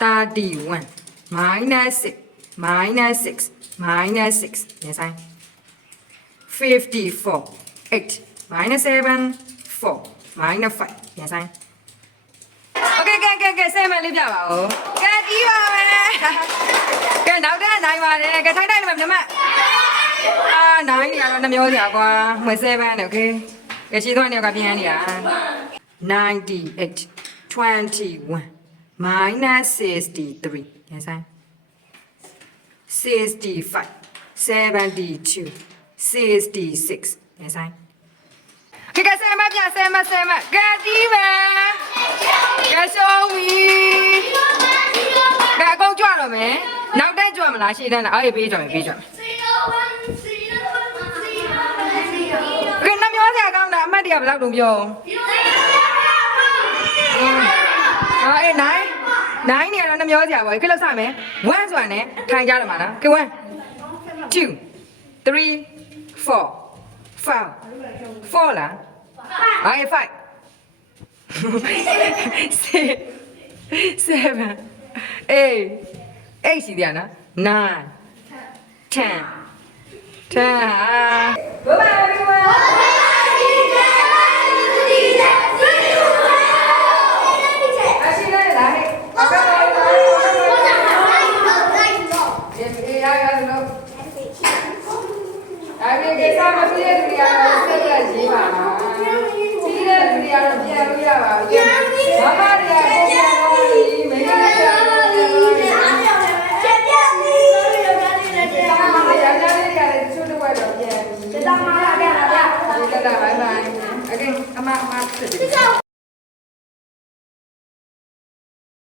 31 minus 6 minus 6 minus 6 yes I 54 8 minus 7 4 minus 5 yes I okay ကဲဆဲမလေးပြပါဦးကဲပြီးပါမယ်ကဲနောက်တဲ့နိုင်ပါတယ်ကဲထိုက်တယ်မြမနိုင်နေရတော့နှမျိုးစရာကွာမွေ7နဲ့ okay ကဲရှင်းသွားနေတော့ကပြန်နေတာ98 21 minus 63 yes I 65 72 66 yes I ကဲဆဲမပြဆဲမကဲဒီပဲကဲရှောင်းပြီကဲအကုန်ကြွတော့မယ်နောက်တက်ကြွမလားရှေ့တန်းလားအေးပေးကြမယ်ကဲနှမျိုးစရာကောင်းတာအမှတ်တရဘယ်လောက်တုံးပြောအေး9နေတော့နှမျိုးစရာပေါ့ခက်လို့စမယ်1ဆိုတာနဲ့ထိုင်ကြရမှာနော်ကဲ1 2 3 4 5 4လားအေး5 6 7 8 ရှိသေးရနော်9 10 10 bye bye everyone